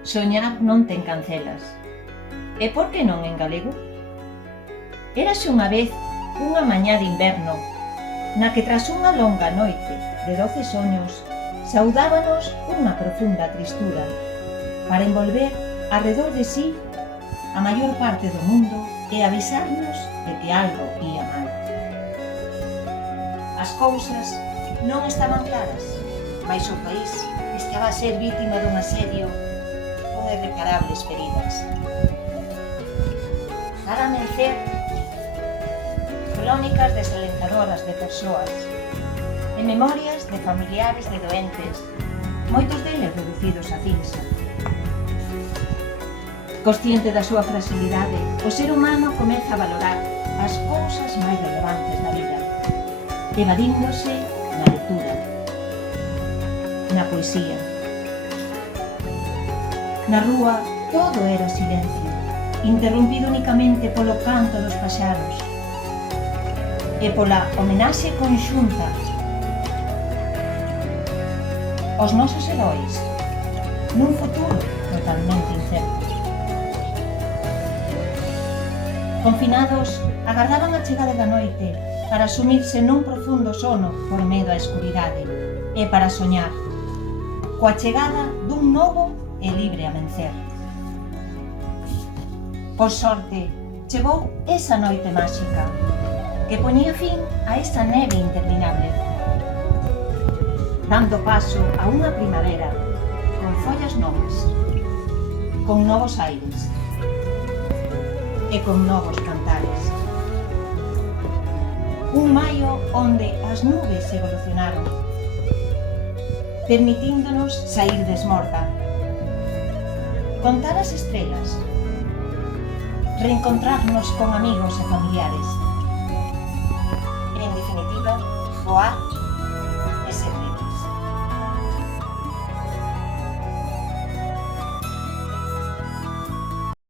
Soñar non ten cancelas. E por que non en galego? Érase unha vez unha mañá de inverno, na que tras unha longa noite de 12 soños, saudábanos unha profunda tristura, para envolver arredor de sí a maior parte do mundo e avisarnos de que algo ía mal. As cousas non estaban claras, mais o país estaba a ser vítima dun asedio con irreparables feridas. Para amencer, crónicas desalentadoras de persoas e memorias de familiares de doentes, moitos deles reducidos a cinza. Consciente da súa fragilidade, o ser humano comeza a valorar as cousas máis relevantes da vida, evadíndose na lectura, na poesía. Na rúa todo era silencio, interrompido únicamente polo canto dos paxaros e pola homenaxe conxunta aos nosos heróis nun futuro totalmente incerto. Confinados, agardaban a chegada da noite para sumirse nun profundo sono por medo á escuridade e para soñar coa chegada dun novo e libre amencer. Por sorte, chegou esa noite máxica que poñía fin a esa neve interminable, dando paso a unha primavera con follas novas, con novos aires e con novos cantares. Un maio onde as nubes evolucionaron, permitíndonos saír desmorda, contar as estrelas, reencontrarnos con amigos e familiares, e, en definitiva, voar e ser libres.